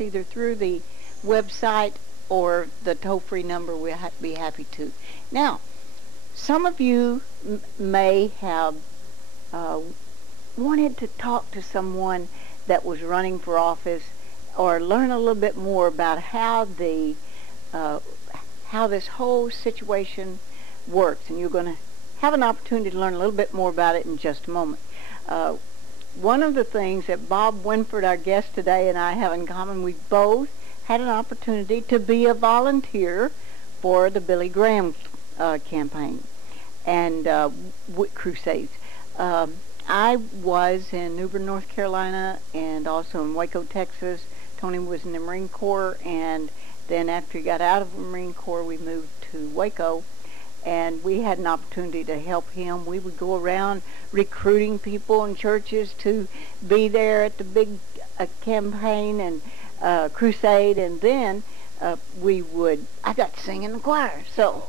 either through the website or the toll-free number, we'll be happy to. Now, some of you may have wanted to talk to someone that was running for office or learn a little bit more about how this whole situation works, and you're going to have an opportunity to learn a little bit more about it in just a moment. One of the things that Bob Winford, our guest today, and I have in common, we both had an opportunity to be a volunteer for the Billy Graham campaign and crusades. I was in New Bern, North Carolina, and also in Waco, Texas. Tony was in the Marine Corps, and then after he got out of the Marine Corps, we moved to Waco, and we had an opportunity to help him. We would go around recruiting people in churches to be there at the big campaign and crusade, and then I got to sing in the choir. So,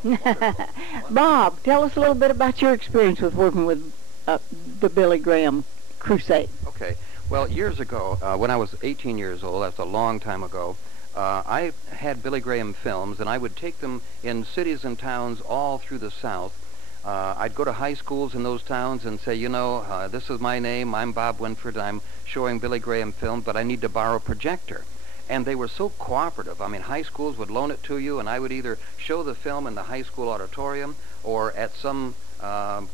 Bob, tell us a little bit about your experience with working with the Billy Graham crusade. Okay. Well, years ago, when I was 18 years old, that's a long time ago, I had Billy Graham films, and I would take them in cities and towns all through the South. I'd go to high schools in those towns and say, this is my name, I'm Bob Winford, I'm showing Billy Graham films, but I need to borrow a projector. And they were so cooperative. I mean, high schools would loan it to you, and I would either show the film in the high school auditorium or at some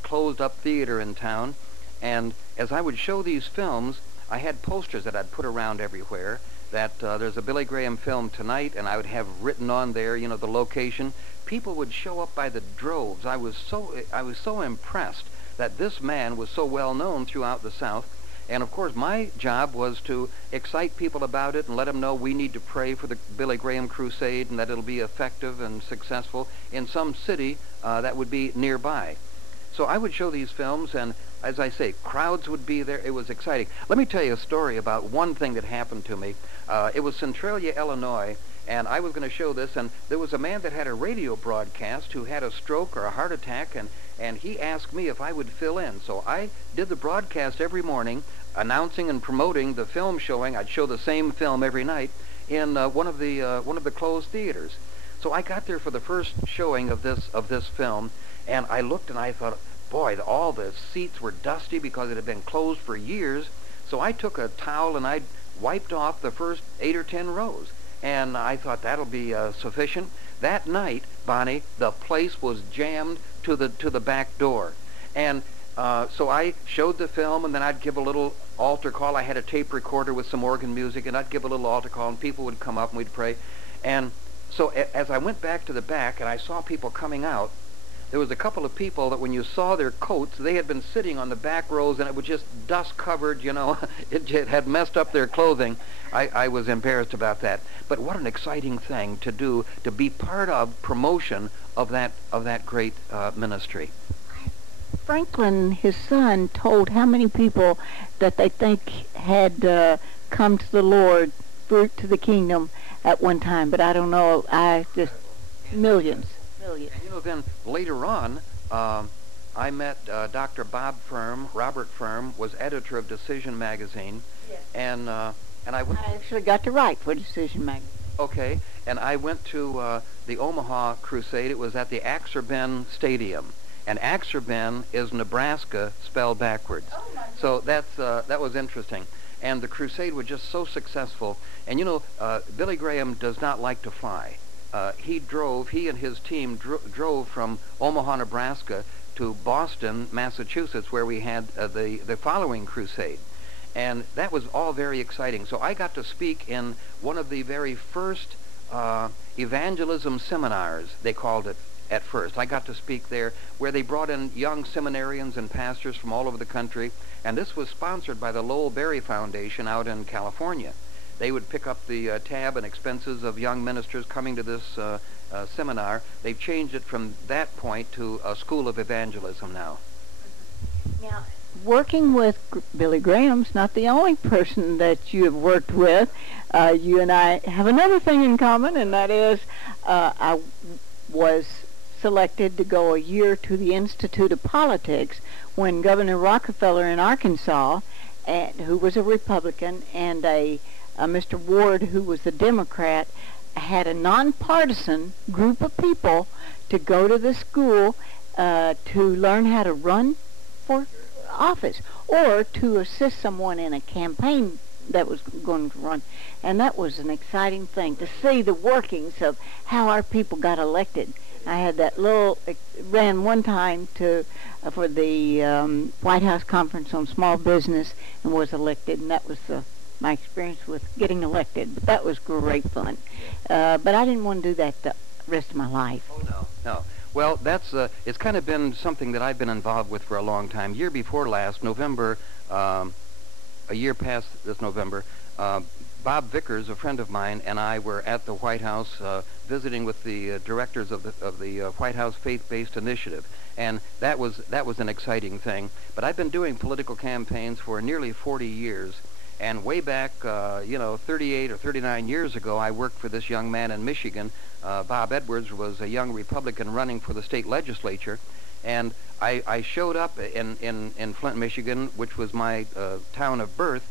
closed-up theater in town. And as I would show these films, I had posters that I'd put around everywhere that there's a Billy Graham film tonight, and I would have written on there, the location. People would show up by the droves. I was so impressed that this man was so well known throughout the South. And of course, my job was to excite people about it and let them know we need to pray for the Billy Graham crusade and that it'll be effective and successful in some city that would be nearby. So I would show these films, and as I say, crowds would be there. It was exciting. Let me tell you a story about one thing that happened to me. It was Centralia, Illinois, and I was going to show this, and there was a man that had a radio broadcast who had a stroke or a heart attack, and he asked me if I would fill in. So I did the broadcast every morning, announcing and promoting the film showing. I'd show the same film every night in one of the closed theaters. So I got there for the first showing of this film, and I looked and I thought, boy, all the seats were dusty because it had been closed for years. So I took a towel and I wiped off the first 8 or 10 rows, and I thought that'll be sufficient. That night, Bonnie, the place was jammed to the back door, and so I showed the film, and then I'd give a little altar call. I had a tape recorder with some organ music, and I'd give a little altar call, and people would come up and we'd pray. And so as I went back to the back and I saw people coming out, there was a couple of people that when you saw their coats, they had been sitting on the back rows, and it was just dust covered, it had messed up their clothing. I was embarrassed about that. But what an exciting thing to do, to be part of promotion of that great ministry. Franklin, his son, told how many people that they think had come to the Lord, to the kingdom at one time, but I don't know. Millions. And then later on, I met Dr. Bob Firm. Robert Firm was editor of Decision magazine, yes. And I actually got to write for Decision magazine. Okay, and I went to the Omaha crusade. It was at the Axarben Stadium, and Axarben is Nebraska spelled backwards. Oh, my goodness. So that was interesting. And the crusade was just so successful. And Billy Graham does not like to fly. He and his team drove from Omaha, Nebraska to Boston, Massachusetts, where we had the following crusade. And that was all very exciting. So I got to speak in one of the very first evangelism seminars, they called it at first. I got to speak there, where they brought in young seminarians and pastors from all over the country. And this was sponsored by the Lowell Berry Foundation out in California. They would pick up the tab and expenses of young ministers coming to this seminar. They've changed it from that point to a school of evangelism now. Now, working with Billy Graham's not the only person that you have worked with. You and I have another thing in common, and that is I was selected to go a year to the Institute of Politics when Governor Rockefeller in Arkansas, who was a Republican and a Mr. Ward, who was a Democrat, had a nonpartisan group of people to go to the school to learn how to run for office or to assist someone in a campaign that was going to run. And that was an exciting thing to see the workings of how our people got elected. I had that ran one time for the White House Conference on Small Business and was elected, and that was my experience with getting elected. But that was great fun. But I didn't want to do that the rest of my life. Oh, no, no. Well, that's it's kind of been something that I've been involved with for a long time. Year before last, November, a year past this November, Bob Vickers, a friend of mine, and I were at the White House visiting with the directors of the White House Faith-Based Initiative, and that was an exciting thing. But I've been doing political campaigns for nearly 40 years, and way back, 38 or 39 years ago, I worked for this young man in Michigan. Bob Edwards was a young Republican running for the state legislature, and I showed up in Flint, Michigan, which was my town of birth,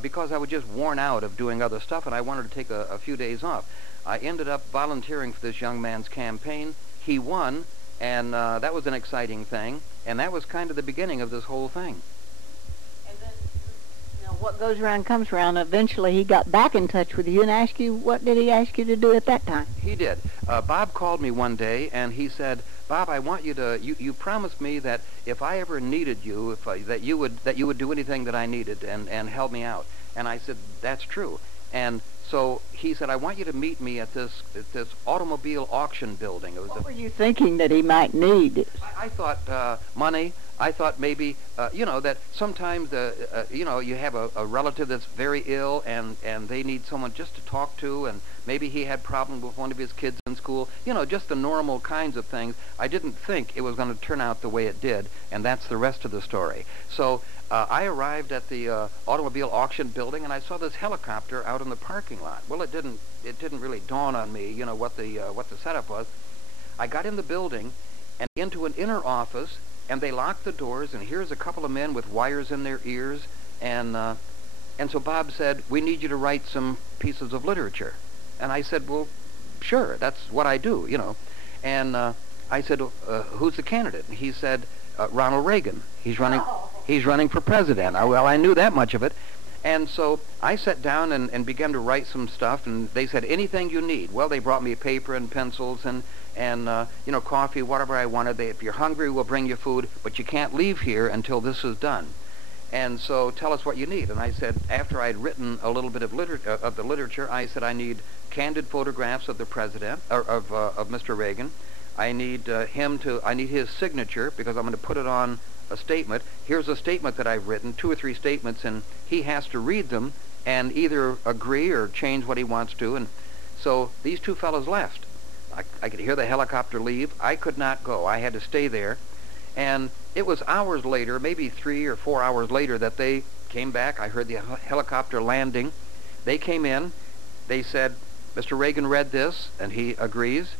because I was just worn out of doing other stuff, and I wanted to take a few days off. I ended up volunteering for this young man's campaign. He won, and that was an exciting thing, and that was kind of the beginning of this whole thing. And then, what goes around comes around. Eventually, he got back in touch with you and asked you, what did he ask you to do at that time? He did. Bob called me one day, and he said, Bob, I want you to, you promised me that if I ever needed you, that you would do anything that I needed and help me out. And I said, that's true. And so he said, I want you to meet me at this automobile auction building. What were you thinking that he might need? I thought money. I thought maybe, that sometimes, you have a relative that's very ill and they need someone just to talk to, and maybe he had problems with one of his kids in school, just the normal kinds of things. I didn't think it was going to turn out the way it did, and that's the rest of the story. So I arrived at the automobile auction building, and I saw this helicopter out in the parking lot. Well, it didn't really dawn on me, what the setup was. I got in the building and into an inner office, and they locked the doors, and here's a couple of men with wires in their ears, and so Bob said, we need you to write some pieces of literature. And I said, well, sure, that's what I do, And I said, who's the candidate? And he said, Ronald Reagan. He's running for president. Well, I knew that much of it. And so I sat down and began to write some stuff, and they said, anything you need. Well, they brought me paper and pencils and coffee, whatever I wanted. If you're hungry, we'll bring you food, but you can't leave here until this is done. And so tell us what you need. And I said, after I'd written a little bit of the literature, I said, I need candid photographs of the president, or of Mr. Reagan. I need his signature, because I'm going to put it on a statement. Here's a statement that I've written, 2 or 3 statements, and he has to read them and either agree or change what he wants to. And so these 2 fellows left. I could hear the helicopter leave. I could not go. I had to stay there. And it was hours later, maybe 3 or 4 hours later, that they came back. I heard the helicopter landing. They came in. They said, Mr. Reagan read this, and he agrees.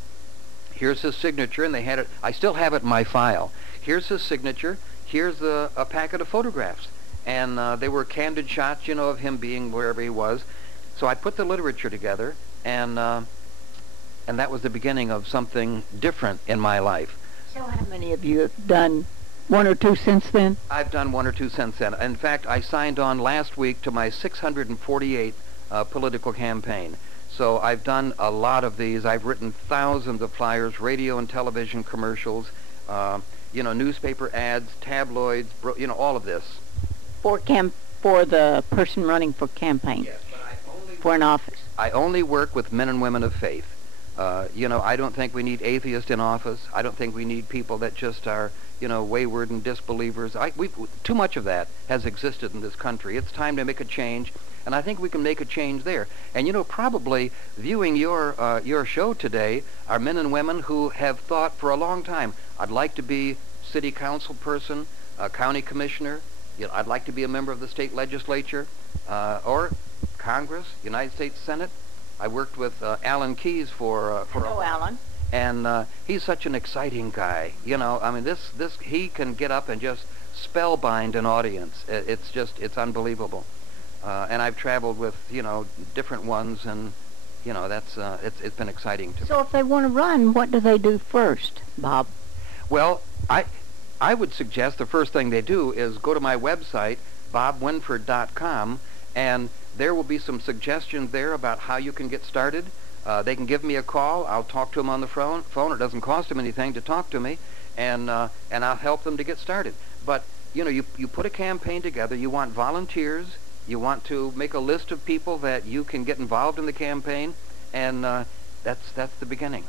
Here's his signature, and they had it. I still have it in my file. Here's his signature. Here's a packet of photographs. And they were candid shots, of him being wherever he was. So I put the literature together, and that was the beginning of something different in my life. So how many of you have done 1 or 2 since then? I've done 1 or 2 since then. In fact, I signed on last week to my 648th political campaign. So I've done a lot of these. I've written thousands of flyers, radio and television commercials, newspaper ads, tabloids, all of this. For the person running for campaign? Yes, but for an office? I only work with men and women of faith. I don't think we need atheists in office. I don't think we need people that just are, wayward and disbelievers. Too much of that has existed in this country. It's time to make a change, and I think we can make a change there. And probably viewing your show today are men and women who have thought for a long time, I'd like to be city council person, a county commissioner. I'd like to be a member of the state legislature, or Congress, United States Senate. I worked with Alan Keyes for Alan. And he's such an exciting guy. He can get up and just spellbind an audience. It's unbelievable. and I've traveled with, different ones, and, that's, it's been exciting to me. So if they want to run, what do they do first, Bob? Well, I would suggest the first thing they do is go to my website, bobwinford.com, and there will be some suggestions there about how you can get started. They can give me a call. I'll talk to them on the phone. It doesn't cost them anything to talk to me, and I'll help them to get started. But, you put a campaign together. You want volunteers. You want to make a list of people that you can get involved in the campaign, and that's the beginning.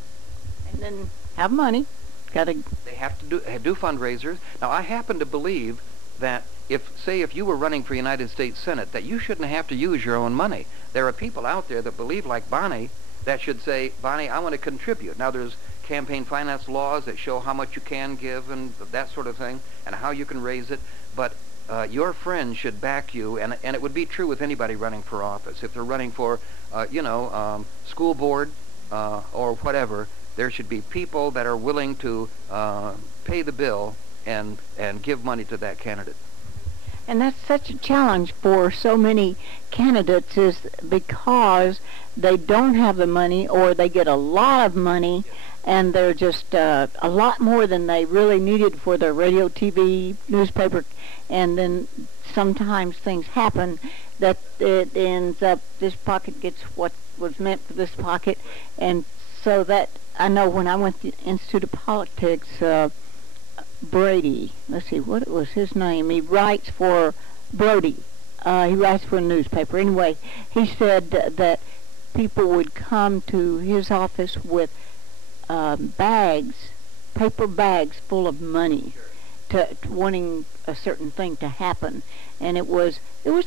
And then have money. They have to do fundraisers. Now, I happen to believe that if you were running for United States Senate, that you shouldn't have to use your own money. There are people out there that believe like Bonnie that should say, Bonnie, I want to contribute. Now, there's campaign finance laws that show how much you can give and that sort of thing, and how you can raise it. But your friends should back you, and it would be true with anybody running for office. If they're running for, school board or whatever, there should be people that are willing to pay the bill and give money to that candidate. And that's such a challenge for so many candidates, is because they don't have the money, or they get a lot of money, and they're just a lot more than they really needed for their radio, TV, newspaper, and then sometimes things happen that it ends up, this pocket gets what was meant for this pocket. And so that, I know when I went to the Institute of Politics, Brady, let's see, what was his name? He writes for Brody. He writes for a newspaper. Anyway, he said that people would come to his office with paper bags full of money, to wanting a certain thing to happen, and it was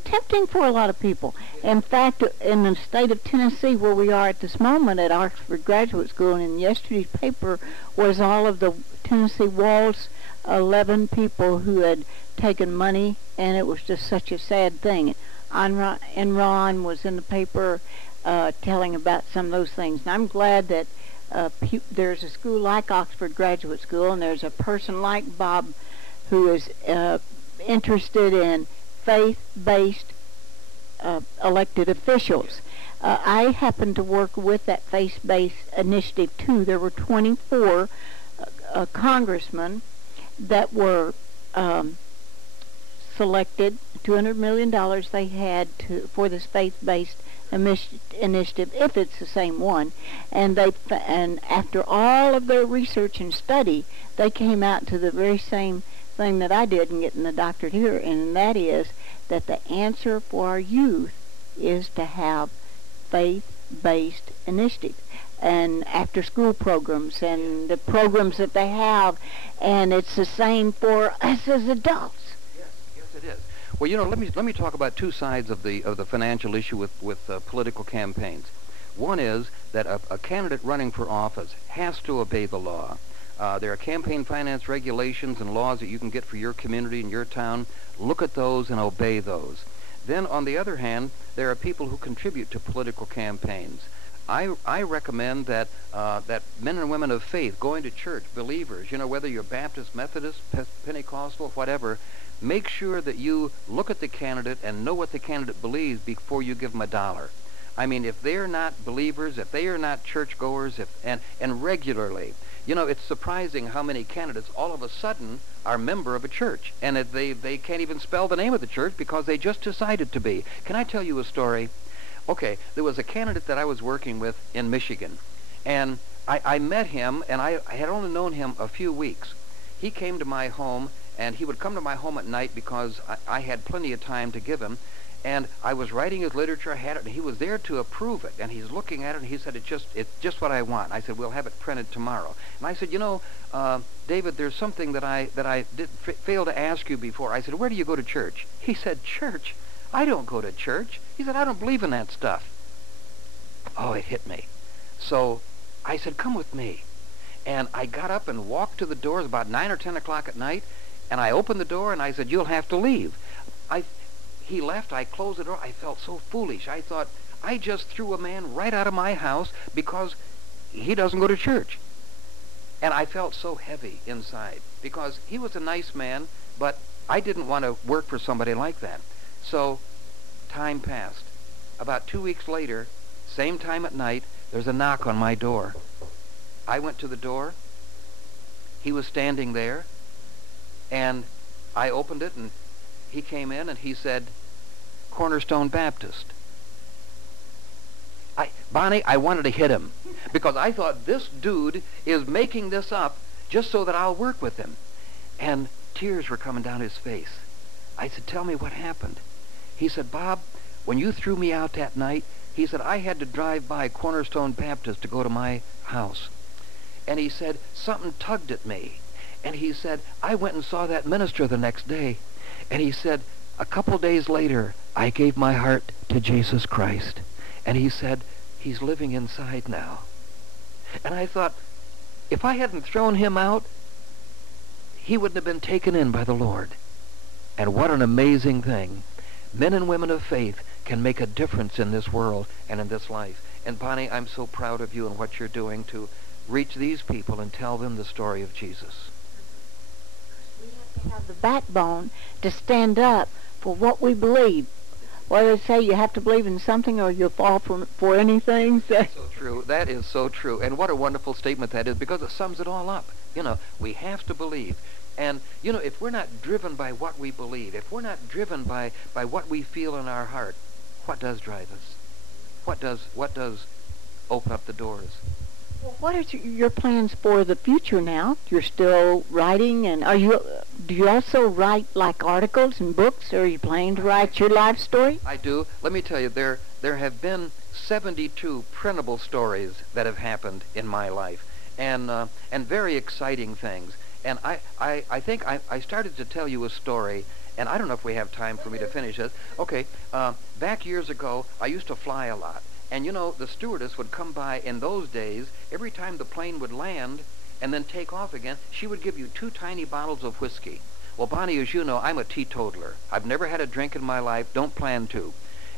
tempting for a lot of people. In fact, in the state of Tennessee, where we are at this moment at Oxford Graduate School, and in yesterday's paper was all of the Tennessee Waltz 11 people who had taken money, and it was just such a sad thing. Ron was in the paper telling about some of those things, and I'm glad that there's a school like Oxford Graduate School, and there's a person like Bob who is interested in faith-based elected officials. I happened to work with that faith-based initiative too. There were 24 congressmen that were selected. $200 million they had for this faith-based initiative, if it's the same one, and after all of their research and study, they came out to the very same thing that I did in getting the doctorate here, and that is that the answer for our youth is to have faith-based initiatives and after-school programs and the programs that they have, and it's the same for us as adults. Yes, it is. Well, let me talk about two sides of the financial issue with political campaigns. One is that a candidate running for office has to obey the law. There are campaign finance regulations and laws that you can get for your community and your town. Look at those and obey those. Then, on the other hand, there are people who contribute to political campaigns. I recommend that men and women of faith, going to church, believers, whether you're Baptist, Methodist, Pentecostal, whatever, make sure that you look at the candidate and know what the candidate believes before you give them a dollar. I mean, if they're not believers, if they are not churchgoers, and regularly, it's surprising how many candidates all of a sudden are a member of a church, and they can't even spell the name of the church because they just decided to be. Can I tell you a story? Okay, there was a candidate that I was working with in Michigan, and I met him, and I had only known him a few weeks. He came to my home, and he would come to my home at night because I had plenty of time to give him, and I was writing his literature. I had it, and he was there to approve it, and he's looking at it, and he said, it's just what I want. I said, we'll have it printed tomorrow. And I said, David, there's something that I did fail to ask you before. I said, where do you go to church? He said, church? I don't go to church. He said, I don't believe in that stuff. Oh, it hit me. So I said, come with me. And I got up and walked to the door. It was about 9 or 10 o'clock at night, and I opened the door, and I said, you'll have to leave. He left. I closed the door. I felt so foolish. I thought, I just threw a man right out of my house because he doesn't go to church. And I felt so heavy inside because he was a nice man, but I didn't want to work for somebody like that. So time passed. About 2 weeks later, same time at night, there's a knock on my door. I went to the door. He was standing there, and I opened it, and he came in, and he said, Cornerstone Baptist. Bonnie, I wanted to hit him because I thought this dude is making this up just so that I'll work with him. And tears were coming down his face. I said, tell me what happened. He said, Bob, when you threw me out that night, he said, I had to drive by Cornerstone Baptist to go to my house. And he said, something tugged at me. And he said, I went and saw that minister the next day. And he said, a couple days later, I gave my heart to Jesus Christ. And he said, he's living inside now. And I thought, if I hadn't thrown him out, he wouldn't have been taken in by the Lord. And what an amazing thing. Men and women of faith can make a difference in this world and in this life. And Bonnie, I'm so proud of you and what you're doing to reach these people and tell them the story of Jesus. We have to have the backbone to stand up for what we believe. Well, they say you have to believe in something or you'll fall for anything. So. That's so true. That is so true. And what a wonderful statement that is, because it sums it all up. You know, we have to believe. And, you know, if we're not driven by what we believe, if we're not driven by what we feel in our heart, what does drive us? What does open up the doors? Well, what are your plans for the future now? You're still writing, and do you also write like articles and books, or are you planning to write your life story? I do. Let me tell you, there have been 72 printable stories that have happened in my life, and very exciting things. And I think I started to tell you a story, and I don't know if we have time for me to finish this. Okay, back years ago, I used to fly a lot. And you know, the stewardess would come by in those days. Every time the plane would land and then take off again, she would give you 2 tiny bottles of whiskey. Well, Bonnie, as you know, I'm a teetotaler. I've never had a drink in my life, don't plan to.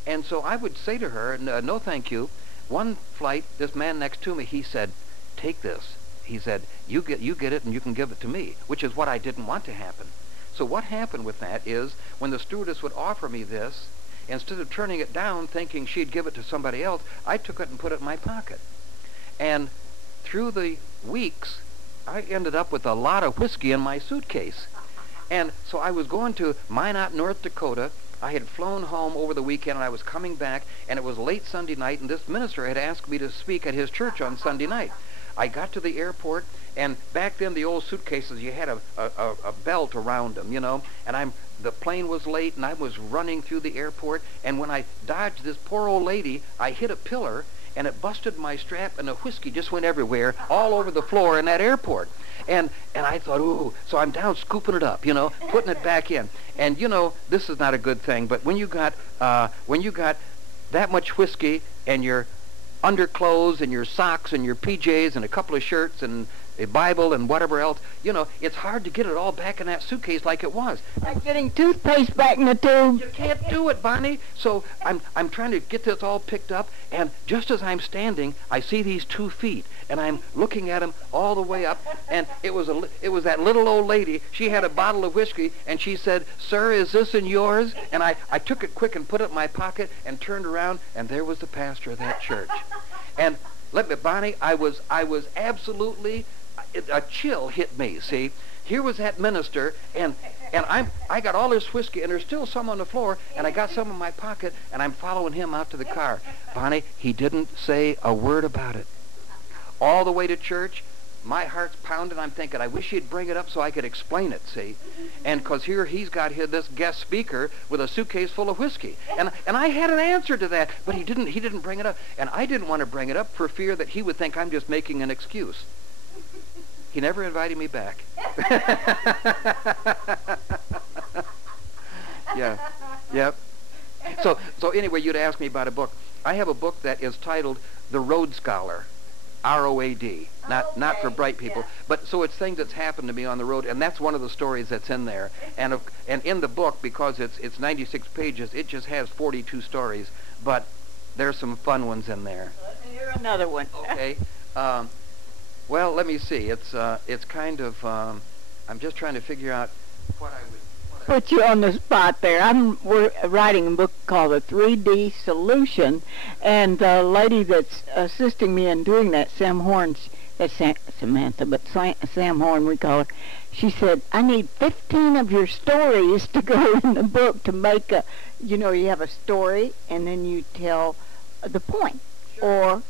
And so I would say to her, no thank you. One flight, this man next to me, he said, take this. He said, you get it and you can give it to me, which is what I didn't want to happen. So what happened with that is, when the stewardess would offer me this, instead of turning it down thinking she'd give it to somebody else, I took it and put it in my pocket. And through the weeks, I ended up with a lot of whiskey in my suitcase. And so I was going to Minot, North Dakota. I had flown home over the weekend, and I was coming back, and it was late Sunday night, and this minister had asked me to speak at his church on Sunday night. I got to the airport, and back then the old suitcases, you had a belt around them, you know, and the plane was late, and I was running through the airport, and when I dodged this poor old lady, I hit a pillar, and it busted my strap, and the whiskey just went everywhere, all over the floor in that airport. And I thought, ooh, so I'm down scooping it up, you know, putting it back in. And, you know, this is not a good thing, but when you got that much whiskey and your underclothes and your socks and your PJs and a couple of shirts and a Bible and whatever else, you know, it's hard to get it all back in that suitcase like it was. Like getting toothpaste back in the tube. You can't do it, Bonnie. So I'm trying to get this all picked up, and just as I'm standing, I see these 2 feet, and I'm looking at them all the way up, and it was that little old lady. She had a bottle of whiskey, and she said, "Sir, is this in yours?" And I took it quick and put it in my pocket and turned around, and there was the pastor of that church. And let me, Bonnie, I was absolutely, a chill hit me. See, here was that minister, and I got all this whiskey, and there's still some on the floor, and I got some in my pocket, and I'm following him out to the car. Bonnie, he didn't say a word about it. All the way to church, my heart's pounding. I'm thinking, I wish he'd bring it up so I could explain it, see? And because here he's got this guest speaker with a suitcase full of whiskey. And I had an answer to that, but he didn't bring it up. And I didn't want to bring it up for fear that he would think I'm just making an excuse. He never invited me back. Yeah. Yep. So anyway, you'd ask me about a book. I have a book that is titled The Road Scholar. R-O-A-D, not for bright people, but so it's things that's happened to me on the road, and that's one of the stories that's in there. And in the book, because it's 96 pages, it just has 42 stories, but there's some fun ones in there. Let's hear another one. Okay. Well, let me see. It's kind of I'm just trying to figure out what I would put you on the spot there. We're writing a book called The 3D Solution, and the lady that's assisting me in doing that, Sam Horn, that's Samantha, but Sam Horn we call her, she said, I need 15 of your stories to go in the book to make a, you have a story, and then you tell the point or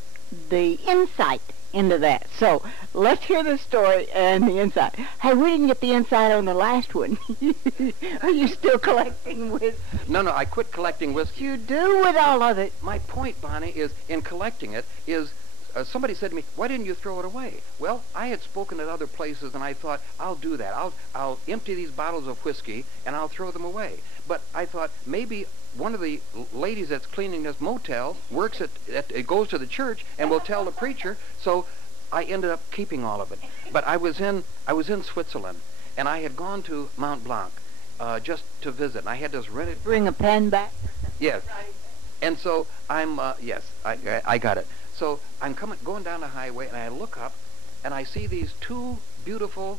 the insight into that. So let's hear the story and the insight. Hey, we didn't get the insight on the last one. Are you still collecting whiskey? No, I quit collecting whiskey. You do with all of it. My point, Bonnie, is in collecting it is somebody said to me, why didn't you throw it away? Well, I had spoken at other places, and I thought, I'll do that. I'll empty these bottles of whiskey, and I'll throw them away. But I thought maybe one of the ladies that's cleaning this motel works it goes to the church and will tell the preacher. So I ended up keeping all of it. But I was in Switzerland, and I had gone to Mont Blanc just to visit. And I had this rented. Bring a pen back. Yes. And so I'm yes, I got it. So I'm going down the highway, and I look up, and I see these two beautiful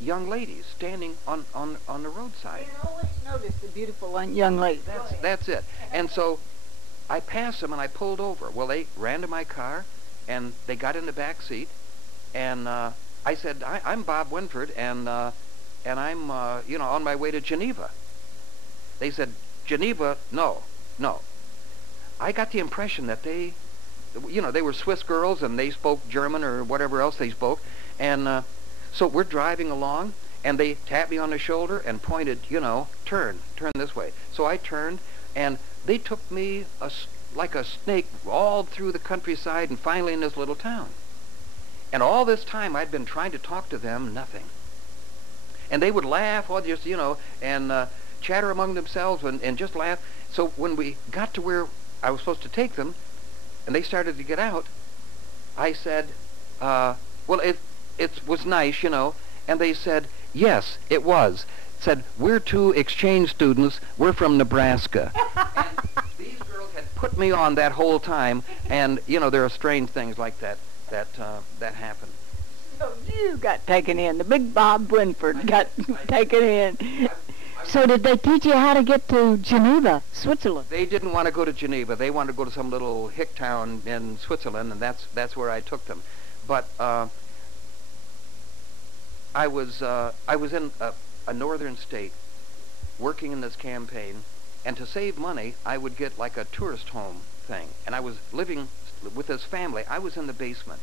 young ladies standing on the roadside. You always notice the beautiful young ladies. That's it. And so I passed them, and I pulled over. Well, they ran to my car, and they got in the back seat, and I said, I'm Bob Winford, and I'm on my way to Geneva. They said, Geneva? No. I got the impression that they were Swiss girls, and they spoke German or whatever else they spoke. And so we're driving along, and they tapped me on the shoulder and pointed, turn this way. So I turned, and they took me like a snake all through the countryside and finally in this little town. And all this time I'd been trying to talk to them, nothing. And they would laugh or just, and chatter among themselves and just laugh. So when we got to where I was supposed to take them, and they started to get out, I said, well, it was nice, and they said, yes, it was. Said, we're two exchange students, we're from Nebraska. And these girls had put me on that whole time, and, there are strange things like that happen. So you got taken in. The big Bob Winford got taken in. So did they teach you how to get to Geneva, Switzerland? They didn't want to go to Geneva. They wanted to go to some little hick town in Switzerland, and that's where I took them. But I was in a northern state working in this campaign, and to save money, I would get like a tourist home thing. And I was living with this family. I was in the basement,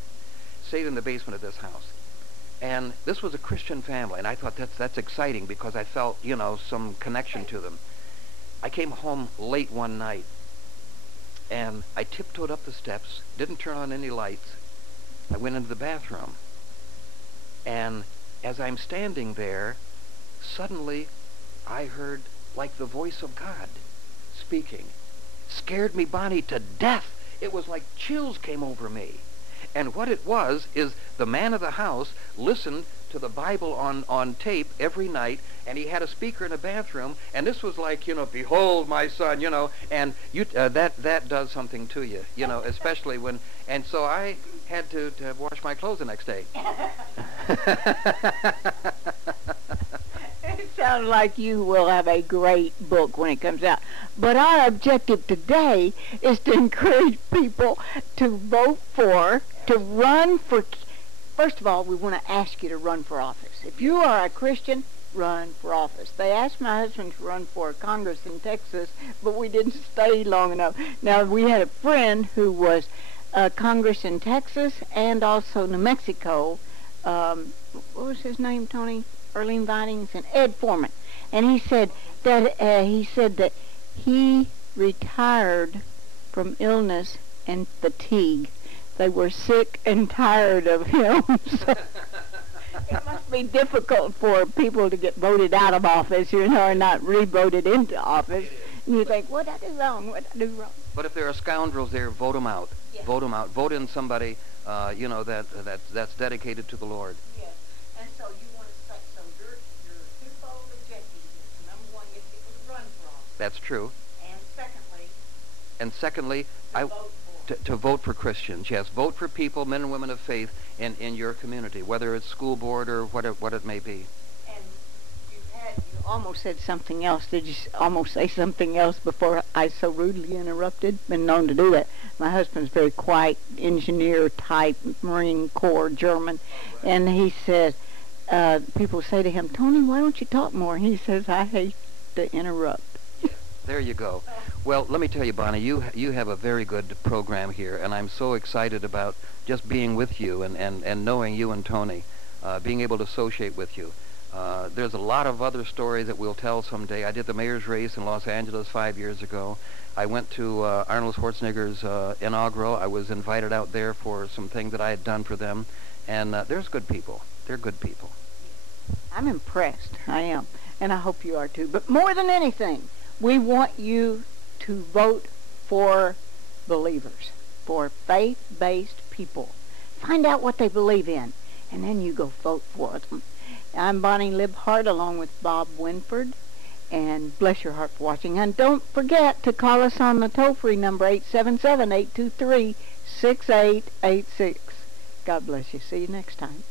stayed in the basement of this house. And this was a Christian family, and I thought that's exciting because I felt, some connection to them. I came home late one night, and I tiptoed up the steps, didn't turn on any lights. I went into the bathroom, and as I'm standing there, suddenly I heard like the voice of God speaking. Scared me, Bonnie, to death. It was like chills came over me. And what it was is the man of the house listened to the Bible on tape every night, and he had a speaker in the bathroom, and this was like, behold my son, and that does something to you, especially when, and so I had to wash my clothes the next day. It sounds like you will have a great book when it comes out. But our objective today is to encourage people to vote for, to run for. First of all, we want to ask you to run for office. If you are a Christian, run for office. They asked my husband to run for Congress in Texas, but we didn't stay long enough. Now, we had a friend who was Congress in Texas and also New Mexico. What was his name, Tony? Early Vinings and Ed Foreman, and he said that he retired from illness and fatigue. They were sick and tired of him. So it must be difficult for people to get voted out of office, or not re-voted into office. And you think, what did I do wrong? What did I do wrong? But if there are scoundrels there, vote them out. Yeah. Vote them out. Vote in somebody, that's dedicated to the Lord. Yeah. And so you want to say, so your twofold objective is, number one, get people to run for office. That's true. And secondly, to vote for Christians. Yes, vote for people, men and women of faith in your community, whether it's school board or what it may be. And you almost said something else. Did you almost say something else before I so rudely interrupted? Been known to do that. My husband's very quiet, engineer type, Marine Corps, German, and he said, people say to him, Tony, why don't you talk more? And he says, I hate to interrupt. There you go. Well, let me tell you, Bonnie, you have a very good program here, and I'm so excited about just being with you and knowing you and Tony, being able to associate with you. There's a lot of other stories that we'll tell someday. I did the mayor's race in Los Angeles 5 years ago. I went to Arnold Schwarzenegger's inaugural. I was invited out there for some things that I had done for them. And there's good people. They're good people. I'm impressed. I am. And I hope you are too. But more than anything, we want you to vote for believers, for faith-based people. Find out what they believe in, and then you go vote for them. I'm Bonnie Libhart along with Bob Winford, and bless your heart for watching. And don't forget to call us on the toll-free number 877-823-6886. God bless you. See you next time.